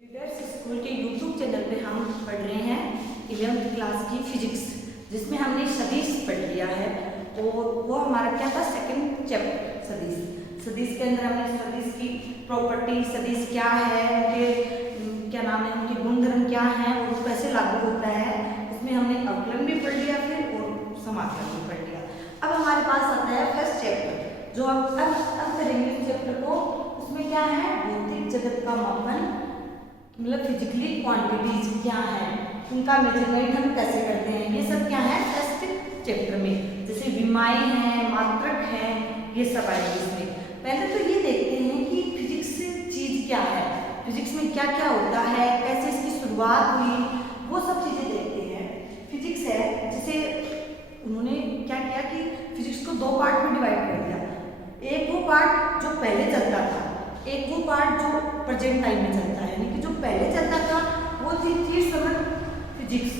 Readers school के YouTube channel पे हम पढ़ रहे हैं 11th क्लास की फिजिक्स, जिसमें हमने सदिश पढ़ लिया है। और वो हमारा क्या था, सेकंड चैप्टर सदिश। सदिश के अंदर हमने सदिश की प्रॉपर्टी, सदिश क्या है, उनके क्या नाम है, उनके गुणधर्म क्या हैं और वो कैसे लागू होता है, उसमें हमने अवकलन भी पढ़ लिया फिर और समाकलन भी पढ़ लिया। अब हमारे पास आता है फर्स्ट चैप्टर, जो अब करेंगे इस चैप्टर को। उसमें क्या है, भौतिक जगत का मापन, मतलब फिजिकली क्वांटिटीज क्या है, उनका मेजरमेंट हम कैसे करते हैं, ये सब क्या है फर्स्ट चैप्टर में। जैसे विमाई है, मात्रक है, ये सब आएंगे इसमें। पहले तो ये देखते हैं कि फिजिक्स चीज क्या है, फिजिक्स में क्या क्या होता है, कैसे इसकी शुरुआत हुई, वो सब चीजें देखते हैं। फिजिक्स है, जैसे उन्होंने क्या किया कि फिजिक्स को दो पार्ट में डिवाइड कर दिया। एक वो पार्ट जो पहले चलता था, एक वो पार्ट जो प्रेजेंट टाइम में चलता है। यानी कि जो पहले चलता था वो थी समर फिजिक्स,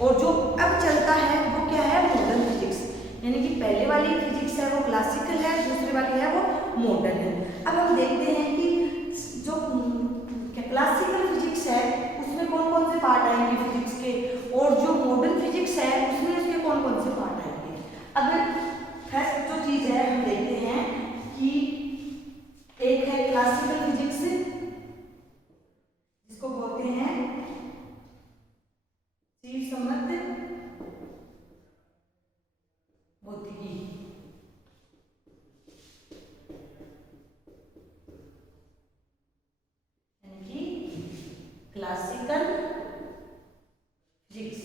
और जो अब चलता है वो क्या है, मॉडर्न फिजिक्स। यानी कि पहले वाली फिजिक्स है वो क्लासिकल है, दूसरी वाली है वो मॉडर्न है। अब हम देखते हैं कि जो क्लासिकल फिजिक्स है उसमें कौन कौन से पार्ट आएंगे फिजिक्स के, और जो मॉडर्न फिजिक्स है उसमें उसके कौन कौन से पार्ट आएंगे। अगर फर्स्ट जो चीज है हम देखते हैं कि एक है क्लासिकल फिजिक्स, जिसको बोलते हैं चिरसम्मत भौतिकी। यानी कि क्लासिकल फिजिक्स,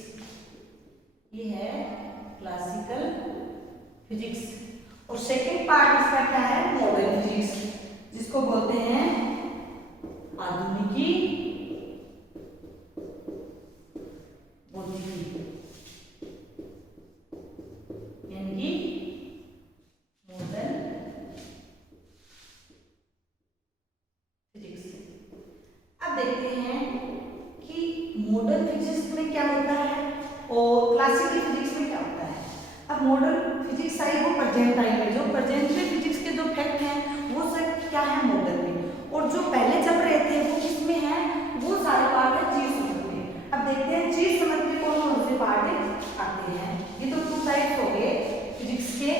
ये है क्लासिकल फिजिक्स। और सेकंड पार्ट इसका क्या है, मॉडर्न फिजिक्स, जिसको बोलते हैं आधुनिकी भौतिकी, यानी कि मॉडर्न फिजिक्स। अब देखते हैं कि मॉडर्न फिजिक्स में क्या होता है और क्लासिकल फिजिक्स में क्या होता है। अब मॉडर्न फिजिक्स आई वो प्रेजेंट टाइम में, जो प्रेजेंट में फिजिक्स के जो फैक्ट हैं वो सब क्या है मॉडर्न में, और जो पहले चल रहे थे वो किसमें है, वो सारे पार्ट है चिरसम्मत में। अब देखते हैं चिरसम्मत में कौन कौन से पार्ट आते हैं। ये तो टू टाइप्स हो गए फिजिक्स के।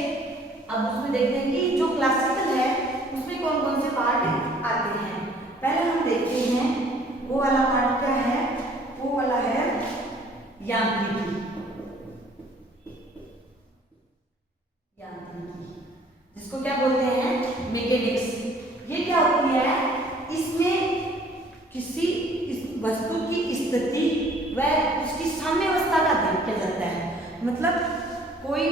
अब उसमें देखते हैं कि जो क्लासिकल है उसमें कौन कौन से पार्ट आते हैं। पहले हम देखते हैं वो वाला पार्ट क्या है, वो वाला है यांत्रिकी। जिसको क्या बोलते हैं, मैकेनिक्स। ये क्या होती है, इसमें किसी वस्तु की स्थिति व उसकी साम्यावस्था का अध्ययन किया जाता है। मतलब कोई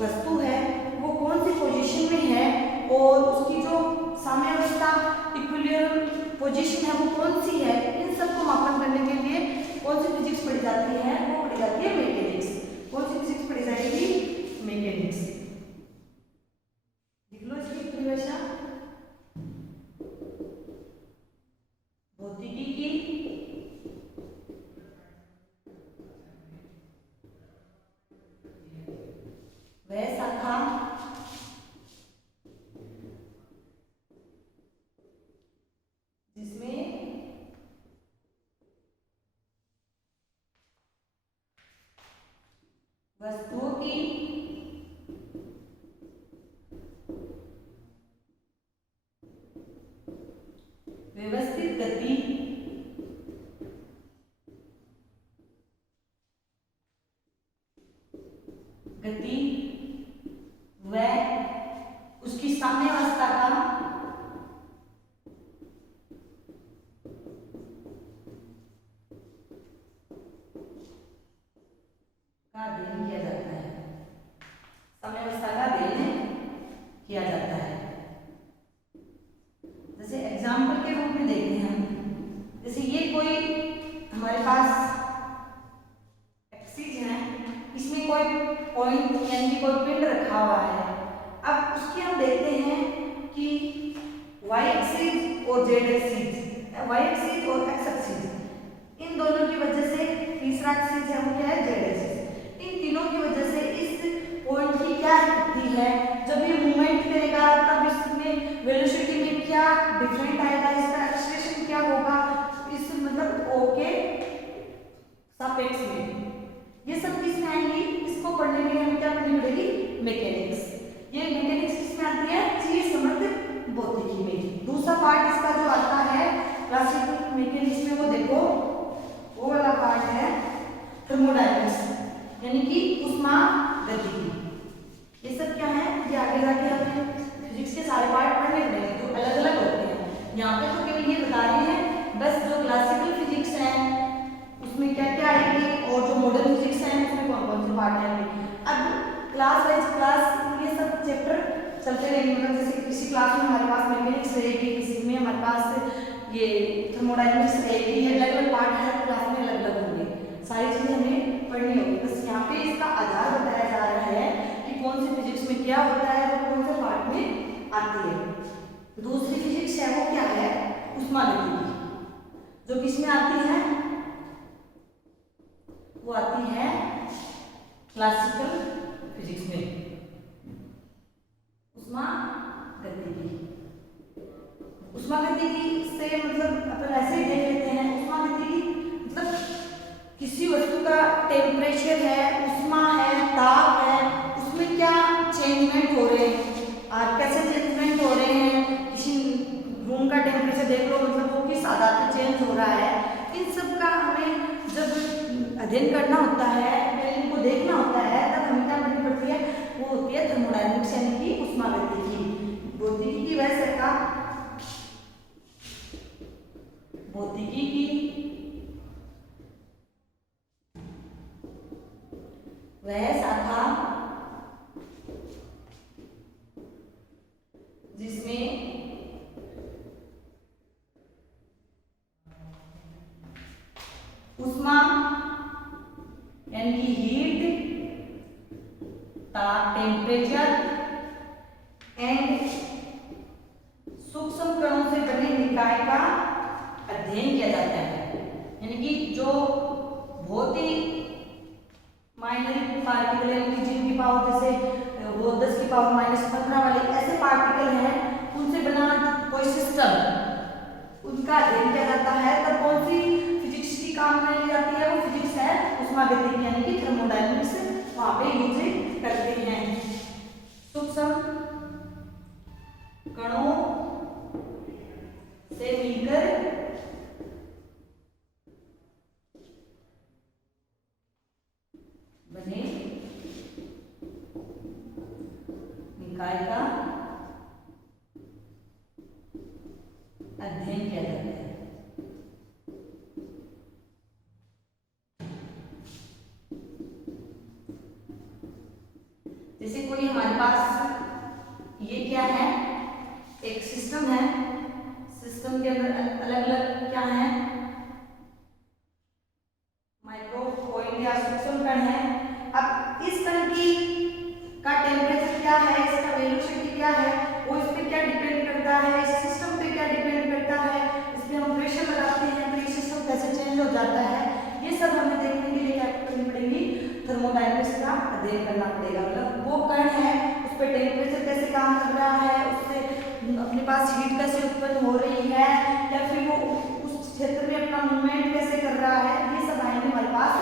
वस्तु है वो कौन सी पोजीशन में है और उसकी जो साम्यावस्था इक्विलिब्रियम पोजीशन है वो कौन सी है, इन सबको मापन करने के लिए कौन सी फिजिक्स पढ़ी जाती है, वो पढ़ी जाती है मैकेनिक्स। कौन सी फिजिक्स पढ़ी जाएगी, मैकेनिक्स। लिख लो इसकी परिभाषा, भौतिकी की वह शाखा जिसमें वस्तुओं की व्यवस्थित गति व उसकी साम्यावस्था का अध्ययन किया जाता है, साम्यावस्था का अध्ययन किया जाता है। जैसे एग्जाम्पल के रूप में देखते हैं हम, जैसे ये कोई हमारे पास एक्सिस है, इसमें कोई पॉइंट यानी कोई पिंड रखा हुआ है। अब उसके हम देखते हैं कि y एक्सिस और z एक्सिस, y एक्सिस और x एक्सिस, इन दोनों की वजह से तीसरा एक्सिस है वो क्या है, z एक्सिस। इन तीनों की वजह से इस पॉइंट की क्या स्थिति है, जब ये मूवमेंट करेगा तब इसमें वेलोसिटी में क्या डिफरेंट आएगा, इसका एक्सेलरेशन क्या होगा, इस मतलब पढ़नी पड़ेगी मैकेनिक्स। ये मैकेनिक्स किसमें आती है? चीज समर्थ भौतिकी में। दूसरा पार्ट इसका जो आता है क्लासिकल मैकेनिक्स में, वो देखो वो वाला पार्ट है थर्मोडायनेमिक्स, यानी कि ऊष्मागतिकी। ये सब क्या है? ये आगे जाके हमें फिजिक्स के सारे पार्ट पढ़ने पड़ेंगे जो अलग अलग होते हैं। यहाँ पे तो केवल ये बता रहे हैं बस जो क्लासिकल फिजिक्स है उसमें क्या क्या आएगी और जो मॉडर्न फिजिक्स है उसमें कौन कौन से पार्ट आएंगे। अब क्लास वाइज क्लास ये सब चैप्टर चलते रहेंगे। मतलब जैसे किसी क्लास में हमारे पास मैकेनिक्स रहेगी, किसी में हमारे पास ये थर्मोडायनेमिक्स रहेगी, ये अलग अलग पार्ट हर क्लास में अलग अलग होंगे। सारी चीजें हमें पढ़नी होगी। बस यहाँ पे इसका आधार बताया जा रहा है कि कौन सी फिजिक्स में क्या होता है और कौन से पार्ट में आती है। दूसरी फिजिक्स है वो क्या है? ऊष्मागतिकी, जो किसमें आती है? वो आती है क्लासिकल फिजिक्स में, ऊष्मागतिकी। ऊष्मागतिकी से मतलब अपन ऐसे ही देख लेते हैं। ऊष्मागतिकी मतलब किसी वस्तु का टेम्परेचर है, ऊष्मा है, ताप है, उसमें क्या चेंजमेंट हो रहे हैं और कैसे चेंजमेंट हो रहे हैं। किसी रूम का टेम्परेचर देख लो, मतलब वो किस आधार पर चेंज हो रहा है। इन सब का हमें जब अध्ययन करना होता है, पहले इनको देखना होता है, तब हमें क्या करनी पड़ती है? वो होती है थर्मोडायनेमिक्स, यानी कि ऊष्मागतिकी। भौतिकी की वह शाखा, भौतिकी की वह शाखा जिसमें ऊष्मा यानी कि हीट, ताप टेम्परेचर एंड सूक्ष्म कणों से बने निकाय का अध्ययन किया जाता है। यानी कि जो बहुत ही माइनर पार्टिकल है, जिनकी पावर जैसे वो 10 की पावर -15 वाले ऐसे पार्टिकल हैं, उनसे बना कोई सिस्टम, उनका अध्ययन किया जाता है। तब कौन सी फिजिक्स की काम में ली जाती है? वो फिजिक्स है ऊष्मागतिकी, यानी कि थर्मोडायनेमिक्स वहां पे यूज करते हैं। सूक्ष्म कणों से मिलकर बने निकाय का अध्ययन किया जाता है। जैसे कोई हमारे पास ये क्या है? एक सिस्टम है, सिस्टम के अंदर अलग अलग क्या है? माइक्रो कॉइल या सूक्ष्म कण है। अब इस कण की का टेम्परेचर क्या है, इसका वेलोसिटी क्या है, वो इस पे क्या डिपेंड करता है, इस सिस्टम पे क्या डिपेंड करता है, इस पे हम प्रेशर लगाते हैं तो ये सिस्टम कैसे चेंज हो जाता है। ये सब हमें देखने के लिए क्या करनी पड़ेगी? थर्मोडायनेमिक्स का अध्ययन करना पड़ेगा। मतलब वो कण है, उस पर टेम्परेचर कैसे काम कर रहा है, उससे अपने पास हीट कैसे उत्पन्न हो रही है, या फिर वो उस क्षेत्र में अपना मूवमेंट कैसे कर रहा है, ये सब आएंगे हमारे पास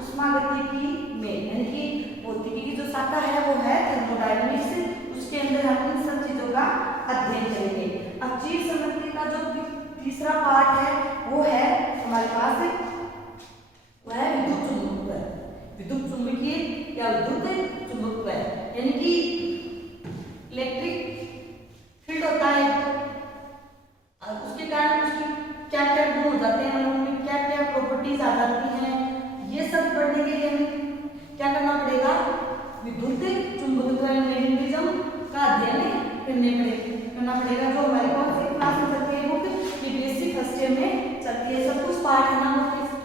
ऊष्मागतिकी में। यानी कि भौतिकी की जो शाखा है वो है थर्मोडायनेमिक्स, उसके अंदर हम इन सब चीजों का अध्ययन करेंगे। अब चीज समझने का जो तीसरा पार्ट है वो है हमारे पास, वह है विद्युत चुंबकत्व। विद्युत चुंबकीय या विद्युत चुंबकत्व, यानी कि इलेक्ट्रिक फील्ड होता है और उसके कारण उसकी क्या क्या गुण हो जाते हैं, उनमें क्या क्या प्रॉपर्टीज आ जाती हैं। ये सब पढ़ने के लिए हमें क्या करना पड़ेगा? विद्युत चुंबकत्व मैग्नेटिज्म का अध्ययन करना पड़ेगा, जो हमारे कौन से क्लास में चलती है? बुक ये बेसिक फर्स्ट ईयर में चलती है। सब कुछ पार्ट है ना,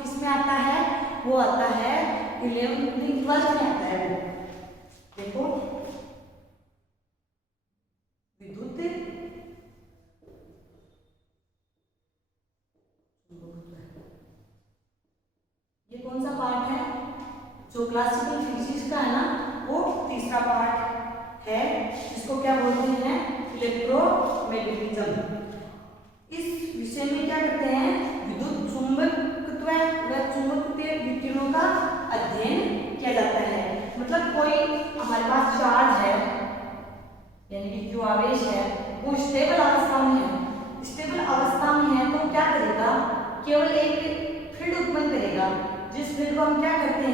किसमें आता है? वो आता है 11th 12th में आता है। वो देखो विद्युत ये कौन सा पार्ट है? जो क्लासिकल फिजिक्स का है ना, वो तीसरा पार्ट है, जिसको क्या बोलते हैं? इलेक्ट्रोमैग्नेटिज्म। इस विषय में क्या करते हैं? विद्युत चुंबकत्व व चुंबकीय विकिरणों का अध्ययन किया जाता है। मतलब कोई हमारे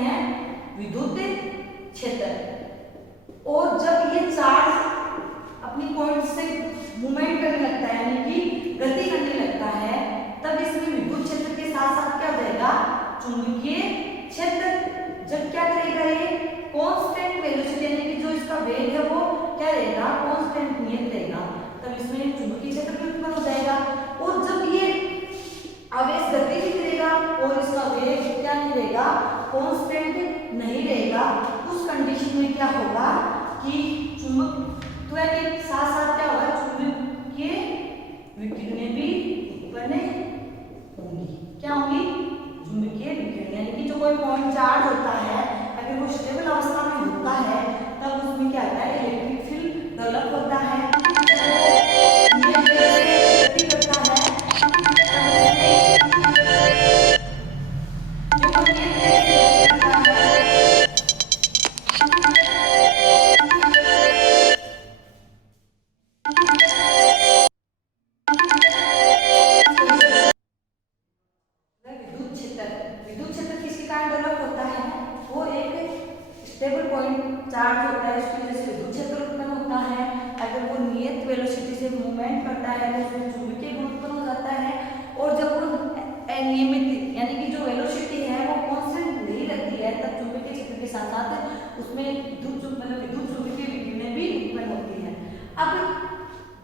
हैं विद्युत क्षेत्र। और जब ये चार्ज अपनी पॉइंट से मूवमेंट करने लगता है यानी कि गति करने लगता है, तब इसमें विद्युत क्षेत्र के साथ साथ क्या हो जाएगा, चुंबकीय क्षेत्र। जब क्या करेगा, ये कांस्टेंट वेलोसिटी यानी कि जो इसका वेग है वो क्या रहेगा, कांस्टेंट नियत रहेगा, तब इसमें चुंबकीय क्षेत्र भी उत्पन्न हो जाएगा। और जब ये आवेश गति भी करेगा और इसका वेग क्या नहीं रहेगा, कांस्टेंट नहीं रहेगा, उस कंडीशन में क्या होगा कि चुंबकत्व के साथ साथ क्या होगा, चुंबकीय विकिरणें भी उत्पन्न होंगी। क्या होंगी, चुंबकीय विकिरण, यानी कि जो कोई पॉइंट चार्ज होता है अगर वो स्टेबल अवस्था में होता है तब उसमें क्या होता है, इलेक्ट्रिक फील्ड डेवलप होता है, स्टेबल पॉइंट चार्ज होता है, उसकी वजह से विद्युत क्षेत्र उत्पन्न होता है। अगर वो नियत वेलोसिटी से मूवमेंट करता है तो उसमें चुंबकीय गुण उत्पन्न हो जाता है। और जब वो अनियमित यानी कि जो वेलोसिटी है वो कांस्टेंट नहीं रहती है, तब चुंबकीय क्षेत्र के साथ साथ उसमें विद्युत चुंबकीय विकिरणें भी उत्पन्न होती है। अब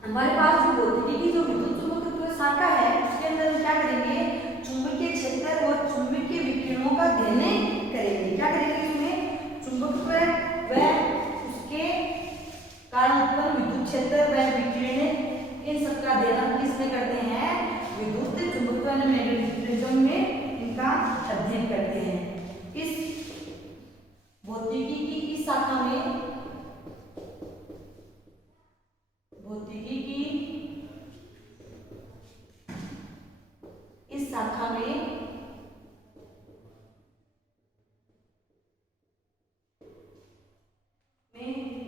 हमारे पास जो भौतिकी की जो विद्युत चुंबकत्व शाखा है उसके अंदर हम क्या करेंगे, चुंबकीय क्षेत्र और चुंबकीय विकिरणों का अध्ययन करेंगे। क्या करेंगे, चुंबकत्व व उसके कारण उत्पन्न विद्युत क्षेत्र व विकिरण, इन सब का अध्ययन किसमें करते हैं, विद्युत चुंबकत्व यानी मैग्नेटिज्म में इनका अध्ययन करते हैं। इस भौतिकी की इस शाखा में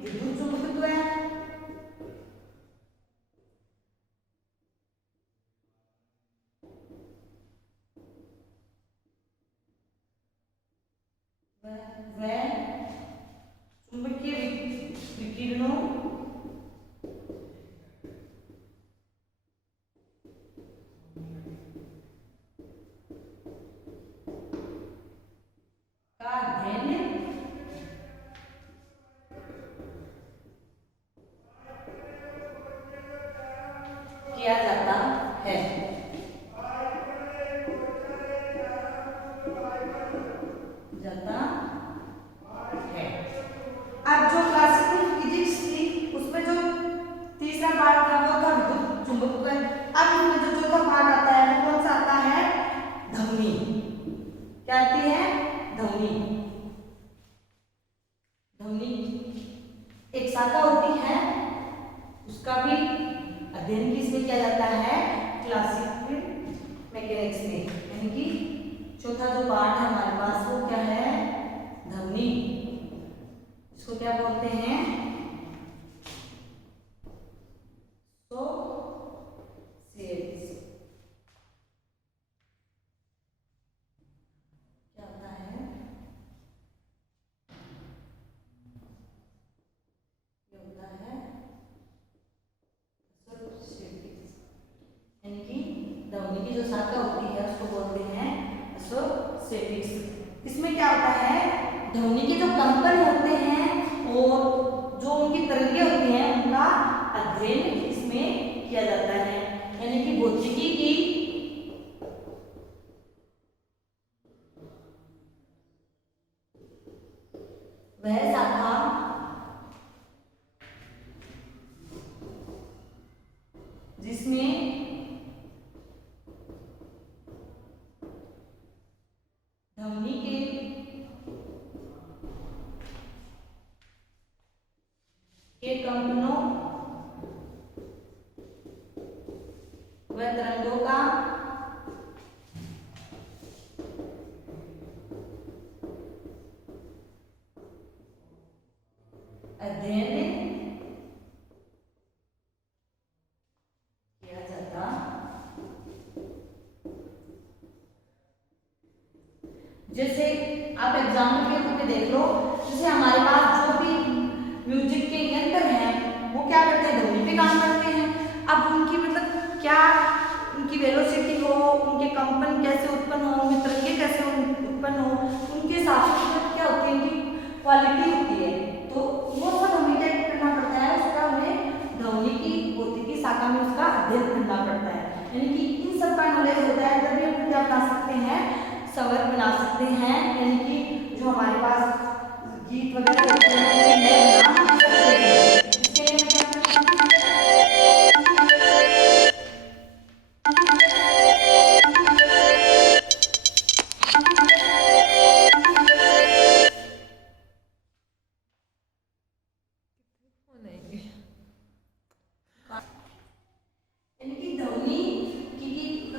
विद्युत चुंबकत्व है, वह चुंबकीय विकिरणों का अध्ययन किया जाता है। अब जो क्लासिकल फिजिक्स थी उसमें जो तीसरा पार्ट था वो था विद्युत चुंबकत्व। अब इसमें जो चौथा पार्ट आता है वो कौन सा आता है, ध्वनि। क्या आती है, ध्वनि। ध्वनि एक शाखा होती है, उसका भी अध्ययन किसमें किया जाता है, क्लासिकल मैकेनिक्स में। यानी कि चौथा जो पार्ट है हमारे पास वो क्या है, ध्वनि। इसको क्या बोलते हैं, क्या होता है, ये होता है यानी कि ध्वनि की जो शाखा होती है उसको बोलते हैं एसोसिएटिव्स। इसमें क्या होता है, ध्वनि के जो कंपन होते हैं और जो उनकी तरंगें होती हैं उनका अध्ययन इसमें किया जाता है। यानी कि भौतिकी की वह शाखा जिसमें ध्वनि के कंपनों व तरंगों का अध्ययन किया जाता जैसे आप एग्जाम्पल के रूप में देख लो, जैसे हमारे पास जो भी म्यूजिक के यंत्र हैं वो क्या करते हैं, ध्वनि पे काम करते हैं। अब उनकी मतलब क्या उनकी वेलोसिटी हो, उनके कंपन कैसे उत्पन्न हो, उनकी तरंगे कैसे उत्पन्न हो, उनके हिसाब से मतलब क्या होती है, उनकी क्वालिटी होती है। तो वो सब हमें क्या करना पड़ता है, उसका हमें ध्वनि की भौतिकी शाखा में उसका अध्ययन करना पड़ता है। यानी कि इन सब का नॉलेज होता है तभी हम क्या बना सकते हैं, स्वर बना सकते हैं। यानी कि जो हमारे पास गीत वगैरह होते हैं उनके लय बना सकते हैं। इसके लिए क्या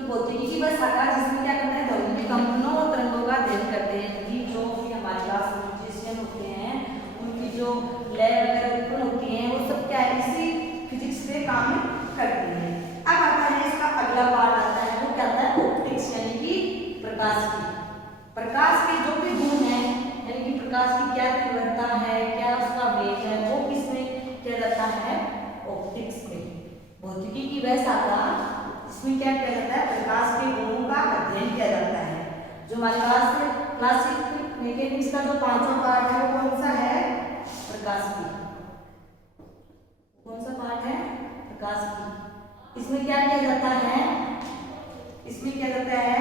भौतिकी की बस शाखा जिसमें क्या करते हैं, ध्वनि के कंपनों और तरंगों का अध्ययन करते हैं। तभी जो भी हमारे पास म्यूजिशियन होते हैं उनकी जो लय वगैरह उत्पन्न होती है वो सब क्या है, इसी फिजिक्स पे काम करती है। अब आता है इसका अगला पार्ट आता है, वो क्या आता है, ऑप्टिक्स यानी कि प्रकाश की। प्रकाश के जो भी गुण है, यानी कि प्रकाश की क्या तीव्रता है, क्या उसका वेग है, वो किसमें किया जाता है, ऑप्टिक्स में। भौतिकी की वह शाखा इसमें क्या किया जाता है, प्रकाश के गुणों का अध्ययन किया जाता है। जो हमारे पास क्लासिक मैकेनिक्स का जो पांचवा पार्ट है वो कौन सा है, प्रकाश की। कौन सा पार्ट है, प्रकाश की। इसमें क्या किया जाता है, इसमें क्या जाता है,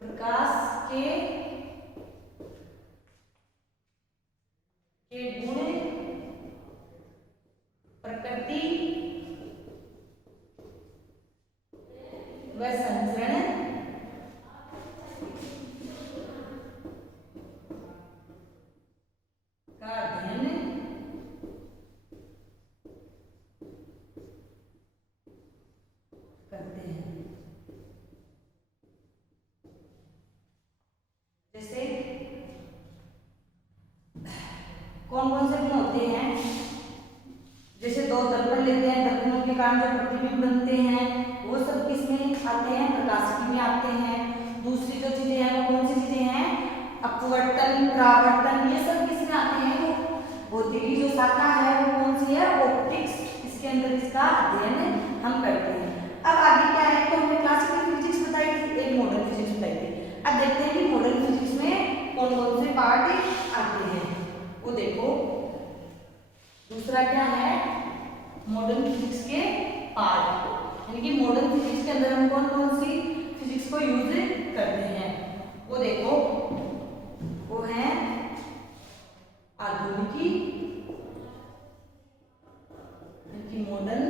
प्रकाश के गुण, प्रकृति व संचरण का अध्ययन करते हैं। जैसे कौन कौन से गुण होते हैं, जैसे दो दर्पण लेते हैं, दर्पणों के कारण जो प्रतिबिंब बनते हैं वो सब किसमें आते हैं, प्रकाशिकी में आते हैं। दूसरी जो चीजें हैं वो कौन सी चीजें हैं, अपवर्तन, परावर्तन, ये सब किसमें आते हैं, वो भौतिकी जो शाखा है वो कौन सी है, ऑप्टिक्स। इसके अंदर इसका अध्ययन हम करते हैं। अब आगे क्या है, तो हमने क्लासिकल फिजिक्स बताई थी, एक मॉडर्न फिजिक्स बताई थी। अब देखते हैं कि मॉडर्न फिजिक्स में कौन कौन से पार्ट आते हैं। वो देखो, दूसरा क्या है, मॉडर्न फिजिक्स के पार्ट, यानी कि मॉडर्न फिजिक्स के अंदर हम कौन कौन सी फिजिक्स को यूज करते हैं। वो देखो, वो है आधुनिकी, यानी कि मॉडर्न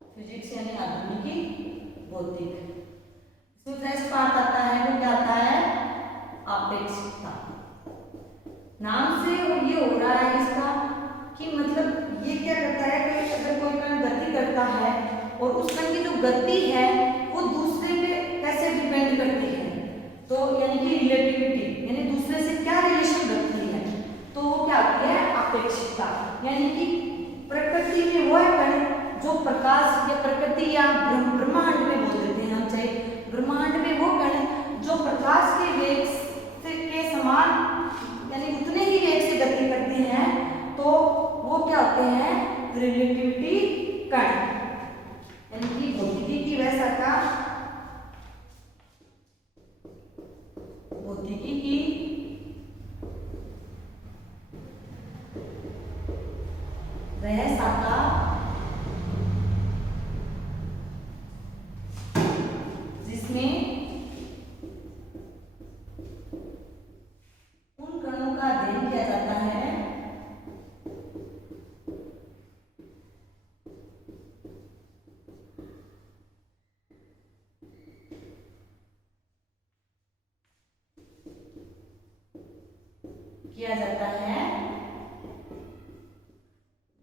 फिजिक्स यानी आधुनिकी भौतिक। इसमें नेक्स्ट पार्ट आता है, वो क्या आता है, आपेक्षिकता। नाम से ये हो रहा है इसका कि मतलब ये क्या करता है कि अगर कोई कण गति करता है और उस कण की जो गति है वो दूसरे पे कैसे डिपेंड करती है, तो यानी कि रिलेटिविटी, यानी दूसरे से क्या रिलेशन रखती है, तो वो क्या होती है, अपेक्षिकता। यानी कि प्रकृति में वो है कण जो प्रकाश या प्रकृति या ब्रह्मांड में बोल देते हैं हम, चाहे ब्रह्मांड में वो कण जो प्रकाश के वेग से के समान यानी उतने ही वेग से गति करते हैं, तो वो क्या होते हैं, रिलेटिविटी कण। यानी कि भौतिकी की वह शाखा, भौतिकी की वह शाखा जिसमें उन कणों का अध्ययन किया जाता है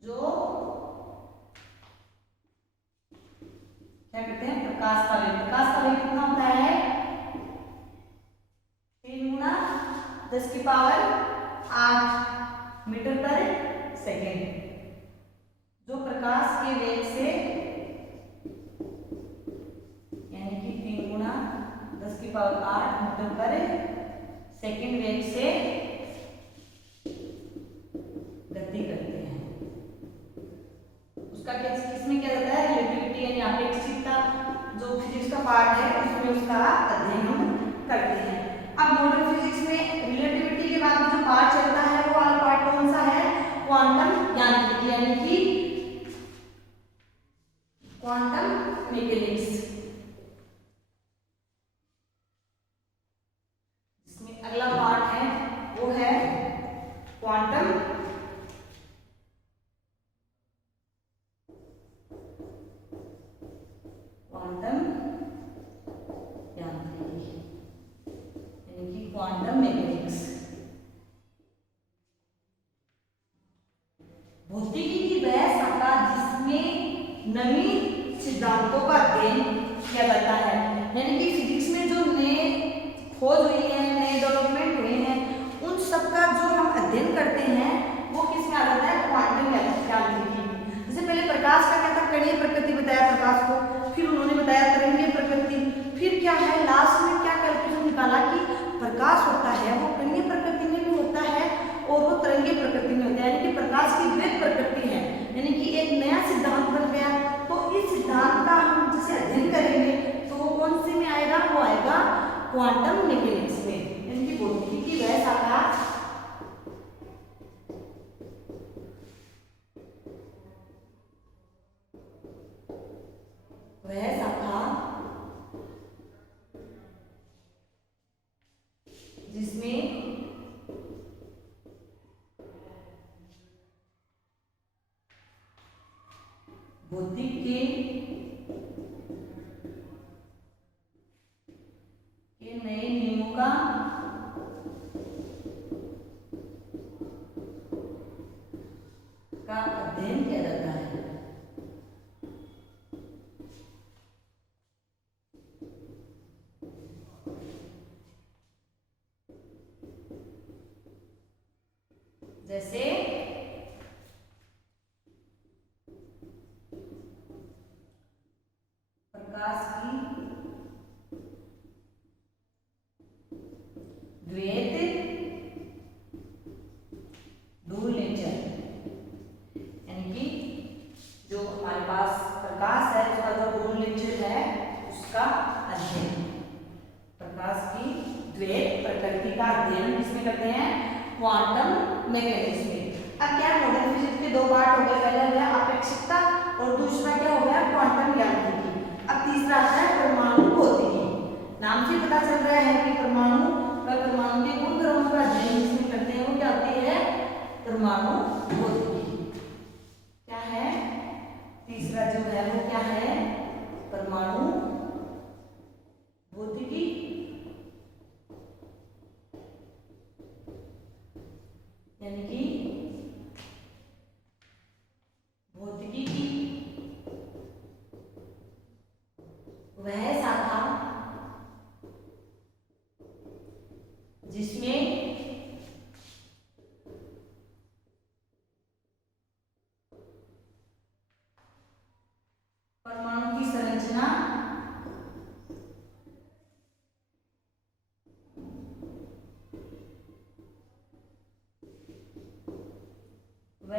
जो क्या कहते हैं, प्रकाश का वेग। प्रकाश का वेग कितना होता है, 3 गुना 10 की पावर 8 मीटर पर सेकेंड। जो प्रकाश के वेग से पावर 8 मीटर पर सेकंड वेग से गति करते हैं। उसका किसमें क्या रहता है, रिलेटिविटी यानी अपेक्षिकता जो फिजिक्स का पार्ट है उसमें उसका अध्ययन हम करते हैं। अब मॉडर्न फिजिक्स में रिलेटिविटी के बाद में जो पार्ट चलता है वो वाला पार्ट कौन सा है, क्वांटम यांत्रिकी यानी कि क्वांटम मैकेनिक्स। इसमें अगला पार्ट है वो है क्वांटम यांत्रिकी यानी कि क्वांटम मैकेनिक्स। भौतिकी की वह शाखा जिसमें नवीन सिद्धांतों का अध्ययन किया जाता है, यानी कि फिजिक्स में जो नए खोज हुई है, नए डेवलपमेंट हुए हैं, उन सब का जो हम अध्ययन करते हैं वो किस में आ जाता है, क्वांटम यांत्रिकी। जैसे पहले प्रकाश का क्या था, कणीय प्रकृति बताया प्रकाश को, फिर उन्होंने बताया तरंगीय प्रकृति, फिर क्या है लास्ट में क्या कैलकुलेशन निकाला कि प्रकाश होता है वो कणीय प्रकृति में भी होता है और वो तरंगीय प्रकृति में होता है, यानी कि प्रकाश की द्वैत प्रकृति है, यानी कि एक नया सिद्धांत बन गया। तो इस सिद्धांत का हम जैसे अध्ययन करेंगे तो वो कौन से में आएगा, वो आएगा क्वांटम मैकेनिक्स में, यानी कि भौतिकी की वह शाखा जिसमें भौतिक के नए नियमों का अध्ययन किया जाता है। जैसे प्रकाश की द्वैत दूर नेचर, यानी कि जो हमारे पास प्रकाश है उसका जो दूर नेचर है उसका अध्ययन, प्रकाश की द्वैत प्रकृति का अध्ययन किसमें करते हैं, क्वांटम मैकेनिक्स में। अब क्या मॉडर्न फिजिक्स के दो पार्ट हो गए, पहला हो गया अपेक्षिकता और दूसरा क्या हो गया, क्वांटम यांत्रिकी। अब तीसरा आता है परमाणु भौतिकी। नाम से पता चल रहा है कि परमाणु व परमाणु के गुण धर्मों का अध्ययन जिसमें करते हैं वो क्या होती है, परमाणु भौतिकी। क्या है तीसरा जो है वो क्या है, परमाणु भौतिकी, यानी कि भौतिकी की वह शाखा जिसमें परमाणु की संरचना व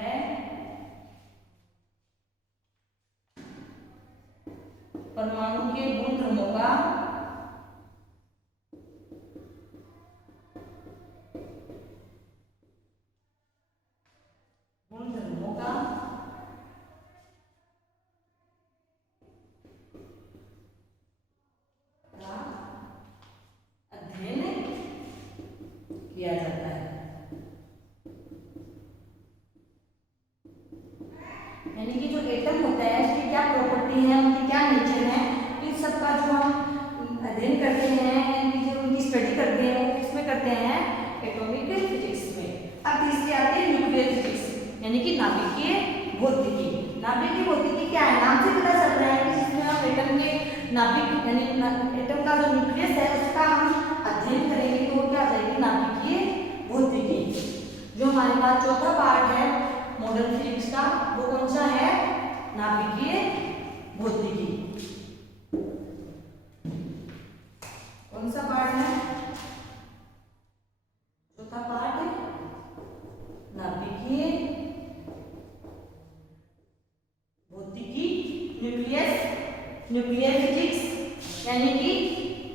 परमाणु के गुण धर्मों का अध्ययन किया जाता है। यानी कि जो एटम होता है इसकी क्या प्रॉपर्टी है, उनकी क्या नेचर है, इन सब का जो हम अध्ययन करते हैं यानी जो उनकी स्टडी करते हैं वो किसमें करते हैं, एटॉमिक फिजिक्स में। अब तीसरी आती है न्यूक्लियर फिजिक्स, यानी कि नाभिकीय भौतिकी। नाभिकीय भौतिकी क्या है, नाम से पता चल रहा है कि जिसमें हम एटम के नाभिक यानी एटम का जो न्यूक्लियस है उसका हम अध्ययन करेंगे तो वो क्या आ जाएगी, नाभिकीय भौतिकी। जो हमारे पास चौथा पार्ट है मॉडर्न फिजिक्स का वो कौन सा है, नाभिकीय भौतिकी। कौन सा न्यूक्लियर फिजिक्स यानी कि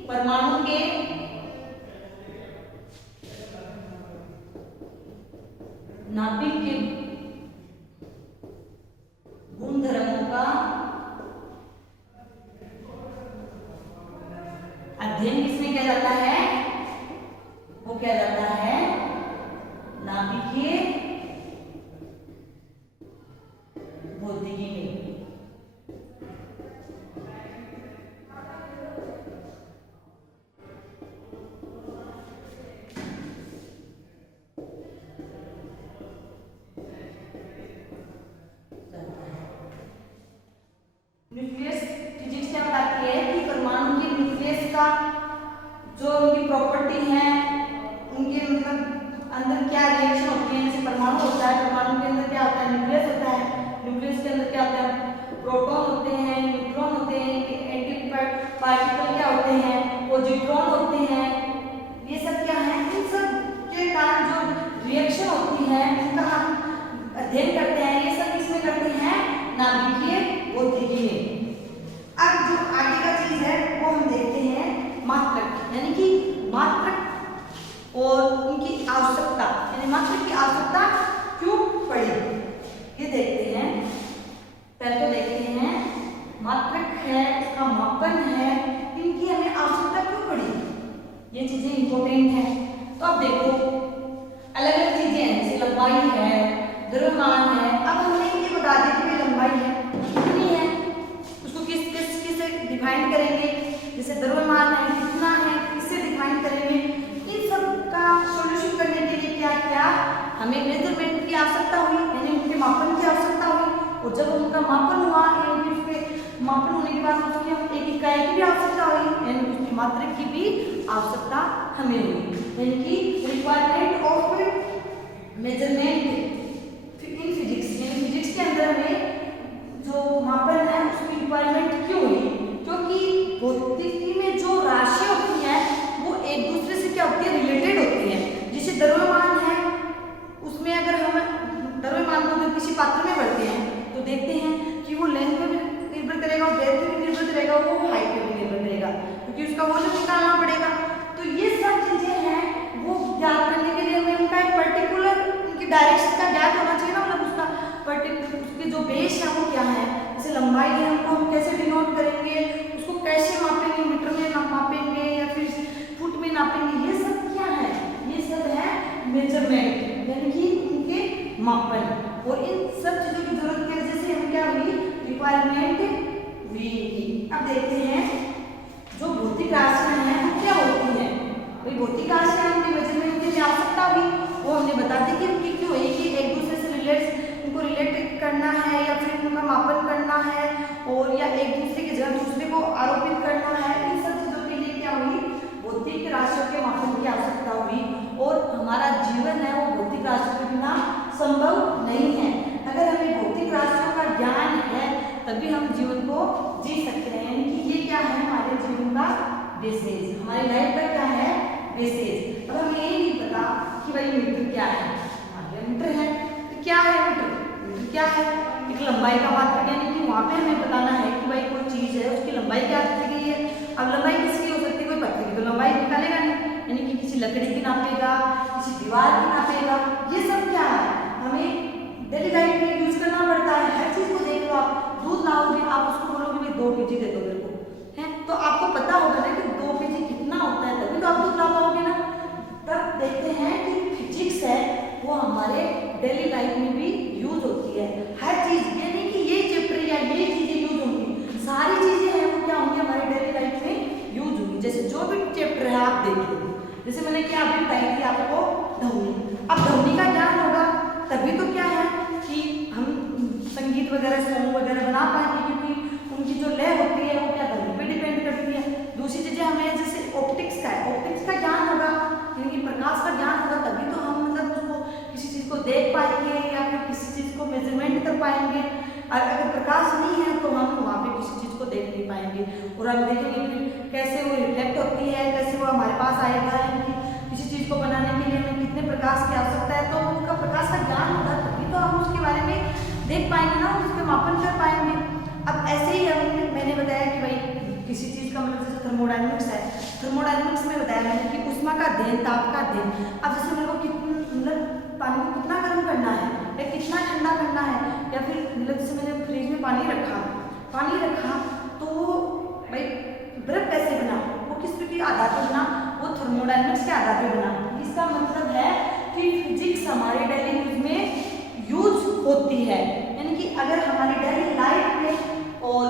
परमाणु के नाभिक के गुणधर्मों का अध्ययन किसमें किया जाता है? वो किया जाता है नाभिकीय भौतिकी में। न्यूक्लियस फिजिक्स क्या बताती है कि परमाणु के न्यूक्लियस का जो उनकी प्रॉपर्टी है, उनके मतलब अंदर क्या रिएक्शन होती है। जैसे परमाणु होता है, परमाणु के अंदर क्या होता है? न्यूक्लियस होता है। न्यूक्लियस के अंदर क्या होता है? प्रोटॉन होते हैं, न्यूट्रॉन होते हैं, एंटी पार्टिकल क्या होते हैं? पॉजिट्रॉन होते हैं। ये सब क्या है? इन सब के कारण जो रिएक्शन होती है उनका हम अध्ययन करते हैं। ये सब किसमें करते हैं? नाभिकीय भौतिकी में। अब जो आगे का चीज है वो हम देखते हैं मात्रक, यानी कि मात्रक और उनकी आवश्यकता, यानी मात्रक की आवश्यकता क्यों पड़ी, ये देखते हैं। पहले तो देखते हैं मात्रक है, इसका मापन है, इनकी हमें आवश्यकता क्यों पड़ी, ये चीजें इंपॉर्टेंट है। तो अब देखो अलग अलग चीजें हैं, जैसे लंबाई है, द्रव्यमान है। अब हमने ये बता दिया कि लंबाई है कितनी है, उसको किस डिफाइन करेंगे। जैसे द्रव्यमान है कितना है, किससे डिफाइन करेंगे। इन सब का सॉल्यूशन करने के लिए क्या किया, हमें मेजरमेंट की आवश्यकता हुई, यानी उनके मापन की आवश्यकता हुई। और जब उनका मापन हुआ, यानी उसके मापन होने के बाद उसकी हम एक इकाई की भी आवश्यकता हुई, यानी उसकी मात्रक की भी आवश्यकता हमें हुई, यानी कि requirement of measurement in physics, यानी फिजिक्स के अंदर हमें जो मापन है उसकी रिक्वायरमेंट क्यों हुई, क्योंकि भौतिकी में जो राशि होती है वो एक दूसरे से क्या होती है? रिलेटेड होती है। जैसे द्रव्यमान है, उसमें अगर हम द्रव्यमान को किसी पात्र में भरते हैं तो देखते हैं कि वो लेंथ पे भी निर्भर करेगा, ब्रेथ पे भी निर्भर करेगा, वो हाइट पे भी निर्भर करेगा, क्योंकि उसका वॉल्यूम निकालना पड़ेगा। तो ये सब चीजें हैं, वो ज्ञात करने के लिए हमें उनका एक पर्टिकुलर उनकी डायरेक्शन का ज्ञात होना चाहिए ना, मतलब उसका पर्टिकुलर उसके जो बेस है वो क्या है। जैसे लंबाई है, उनको हम कैसे डिनोट करेंगे, उसको कैसे मापेंगे, मीटर में मापेंगे या फिर फुट में नापेंगे, ये सब क्या है? ये सब है मेजरमेंट, यानी कि उनके मापन। और इन सब चीजों की जरूरत की वजह से हमें क्या हुई? रिक्वायरमेंट हुई। अब देखते हैं जो भौतिक राशियां हैं वो क्या होती है। भाई भौतिक राशियां उनकी मेजरमेंट की आवश्यकता हुई, वो हमने बता दी कि उनकी क्यों हुई, कि एक दूसरे से उनको रिलेट करना है या फिर उनका मापन करना है, और या एक दूसरे की जगह दूसरे को आरोपित करना है। इन सब चीजों के लिए क्या हुई? भौतिक राशियों के मापन की आवश्यकता हुई। और हमारा जीवन है वो भौतिक राशियों के बिना संभव नहीं है। अगर हमें भौतिक राशियों का ज्ञान है तभी हम जीवन को जी सकते हैं, यानी कि ये क्या है? हमारे जीवन का बेसेस, हमारी लाइफ का क्या है? बेसेस। अब हमें ये नहीं पता कि भाई मीटर क्या है, मीटर है तो क्या है मीटर? मीटर क्या है? एक लंबाई का मात्रक, यानी कि वहाँ पे हमें बताना है कि भाई कोई चीज है उसकी लंबाई क्या दी गई है। अब लंबाई किसकी हो सकती है? कोई पत्थर की तो लंबाई निकालेगा नहीं, यानी कि किसी लकड़ी की नापेगा, किसी दीवार की नापेगा। ये सब क्या है? हमें डेली लाइफ में यूज करना पड़ता है। हर चीज को देख लो, आप दूध लाओगे, आप उसको बोलोगे भाई 2 kg दे दो मेरे को, है तो आपको पता होगा ना कि 2 kg कितना होता है, तभी तो आप दूध ला पाओगे ना। तब देखते हैं कि फिजिक्स है वो हमारे डेली लाइफ में भी यूज होती है। हर चीज, ये नहीं कि ये चैप्टर या ये चीजें यूज होंगी, सारी चीजें हैं वो क्या होंगी? हमारे डेली लाइफ में यूज होंगी। जैसे जो भी चैप्टर है आप देख लो, जैसे मैंने क्या अभी बताई थी आपको ध्वनि। अब ध्वनि का ज्ञान होगा तभी तो क्या है कि हम संगीत वगैरह सॉन्ग वगैरह बना पाएंगे, क्योंकि उनकी जो लय होती है वो क्या ध्वनि पे डिपेंड करती है। दूसरी चीजें हमें जैसे ऑप्टिक्स का ज्ञान होगा, यानी प्रकाश का ज्ञान होगा, तभी तो हम मतलब उसको किसी चीज को देख पाएंगे या फिर किसी चीज को मेजरमेंट कर पाएंगे। और अगर प्रकाश नहीं है तो हम वहाँ पे किसी चीज को देख नहीं पाएंगे। और हम देखेंगे फिर कैसे वो रिफ्लेक्ट होती है, कैसे वो हमारे पास आएगा, यानी किसी चीज को बनाने के लिए हमें कितने प्रकाश की आवश्यकता है, तो उसका प्रकाश का ज्ञान होगा तभी तो हम उसके बारे में देख पाएंगे ना, उसके मापन कर पाएंगे। अब अब ऐसे ही मैंने बताया कि भाई किसी चीज़ का मतलब जैसे थर्मोडायनेमिक्स है, थर्मोडायनेमिक्स में बताया मैंने कि ऊष्मा का अध्ययन, ताप का अध्ययन। अब जैसे मेरे को मतलब पानी को कितना गर्म करना है या कितना ठंडा करना है, या फिर मतलब जैसे मैंने फ्रिज में पानी रखा तो भाई बर्फ कैसे बना, वो किस के आधार पर बना, वो थर्मोडायनेमिक्स के आधार पर बना। इसका मतलब है कि फिजिक्स हमारे डेली यूज में यूज होती है, यानी कि अगर हमारी डेली लाइफ में और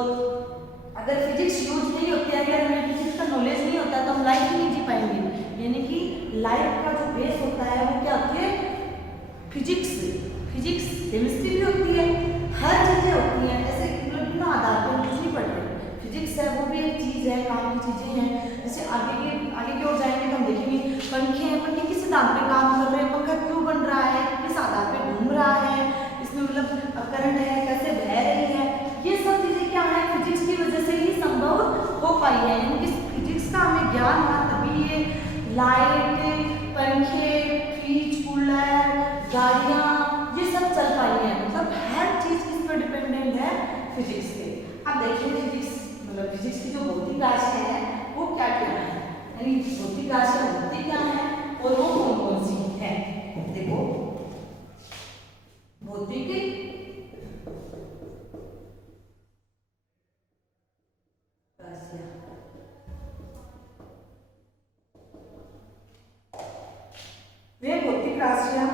अगर फिजिक्स यूज नहीं होती है, अगर हमें फिजिक्स का नॉलेज नहीं होता है तो हम लाइफ ही नहीं जी पाएंगे। यानी कि लाइफ का जो बेस होता है वो क्या होती है, फिजिक्स। केमिस्ट्री भी होती है, हर चीजें होती हैं, ऐसे बिना आधार पर कुछ नहीं पढ़ रहे। फिजिक्स है वो भी एक चीज है, काम की चीजें हैं। जैसे आगे की ओर जाएंगे तो हम देखेंगे पंखे किस सिद्धांत पे काम कर रहे हैं, पंखा क्यों बन रहा है, किस आधार पे घूम रहा है, इसमें मतलब करंट है कैसे बह रही है, ये सब चीजें क्या है फिजिक्स की वजह से ही संभव हो पाई है। यानी कि फिजिक्स का हमें ज्ञान हुआ तभी ये लाइट, पंखे, फ्रिज, कूलर, गाड़ियाँ ये सब चल पाई है। मतलब हर चीज किस पर डिपेंडेंट है, फिजिक्स पे। अब देखिए फिजिक्स की जो भौतिक राशियां हैं वो क्या क्या है, यानी भौतिक राशियां होती क्या है और वो कौन कौन सी है। देखो भौतिक राशियां, वे भौतिक राशियां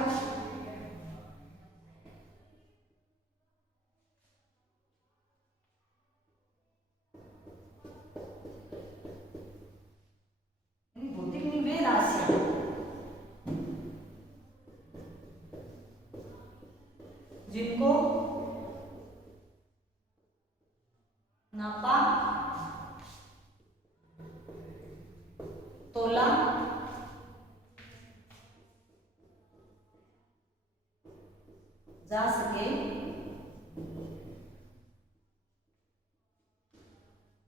जिनको नापा, तोला, जा सके,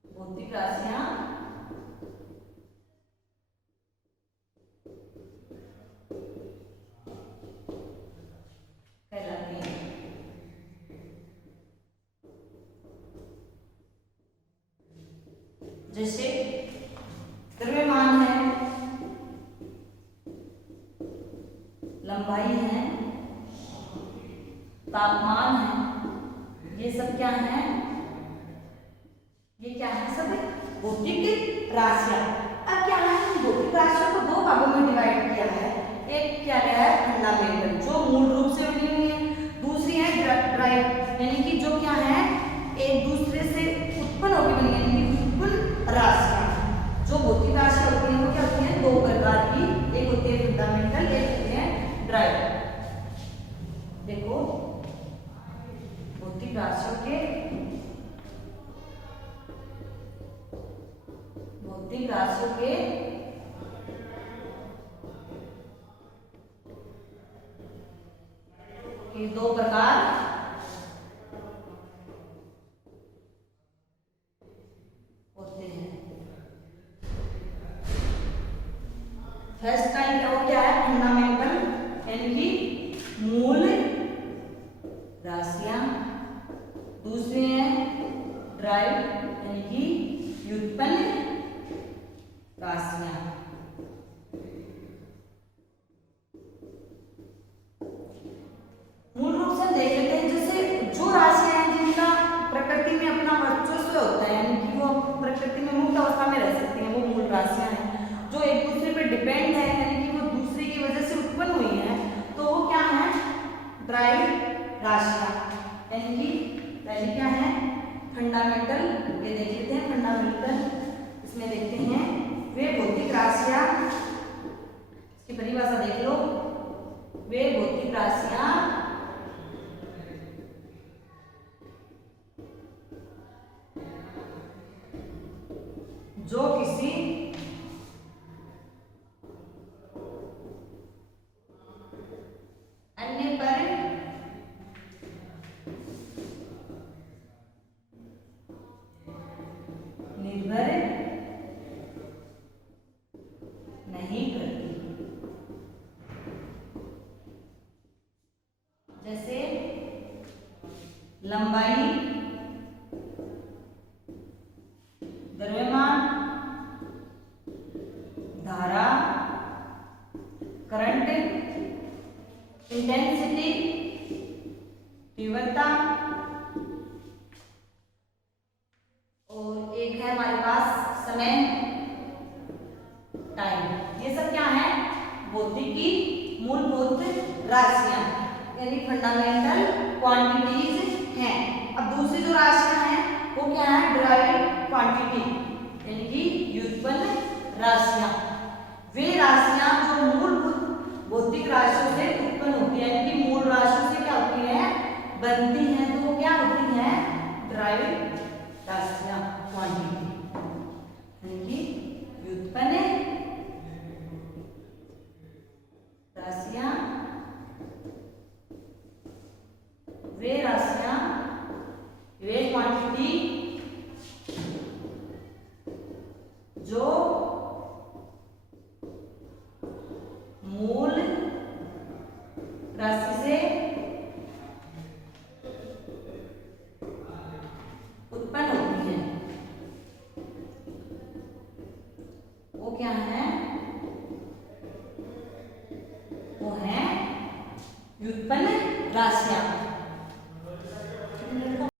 भौतिक राशियां कहलाती हैं। जैसे द्रव्यमान है, लंबाई है, तापमान है, ये सब क्या है, ये क्या है, सब भौतिक राशियां। अब क्या है, भौतिक राशियों को दो भागों में डिवाइड किया है। एक क्या गया है, फंडामेंटल जो मूल रूप से बनी हुई है, दूसरी है ड्राइव यानी कि जो क्या है एक दूसरे से उत्पन्न होकर बनी है, यानी कि उत्पन्न राशियां। जो भौतिक राशियां होती हैं वो क्या होती हैं, दो प्रकार की, एक होती है फंडामेंटल, एक होती है ड्राइव। देखो भौतिक राशियों के दो प्रकार होते हैं। फर्स्ट टाइम वो क्या है, फंडामेंटल यानी कि मूल राशियां, दूसरी है ड्राइव यानी कि व्युत्पन्न राशियां। मूल रूप से देख लेते हैं, जैसे जो राशियां हैं जिनका प्रकृति में अपना वर्चस्व होता है, यानी कि वो प्रकृति में मुक्त अवस्था में रह सकती हैं, वो मूल राशियां हैं। जो एक दूसरे पर डिपेंड है, यानी कि वो दूसरे की वजह से उत्पन्न हुई है, तो वो क्या है, ड्राइव राशियां। यानी कि पहले क्या है, फंडामेंटल, ये देख लेते हैं फंडामेंटल, इसमें देखते हैं वे भौतिक राशियां, इसकी परिभाषा देख लो, वे भौतिक राशियां जो किसी अन्य पर निर्भर नहीं करती। जैसे लंबाई, है हमारे पास समय, टाइम। ये सब क्या है? भौतिकी मूलभूत राशियां यानी फंडामेंटल क्वांटिटीज हैं। अब दूसरी जो राशियां हैं वो क्या है? डिराइव्ड क्वांटिटी यानी कि व्युत्पन्न राशियां। वे राशियां जो मूलभूत भौतिक राशियों से उत्पन्न होती है यानी कि मूल राशियों से क्या होती है? बनती हैं। तो वो क्या होती हैं? डिराइव्ड राशियां, क्वांटिटी यानी कि व्युत्पन्न राशियां। वे राशियां, वे क्वांटिटी जो मूल राशि से उत्पन्न होती है, वो क्या है?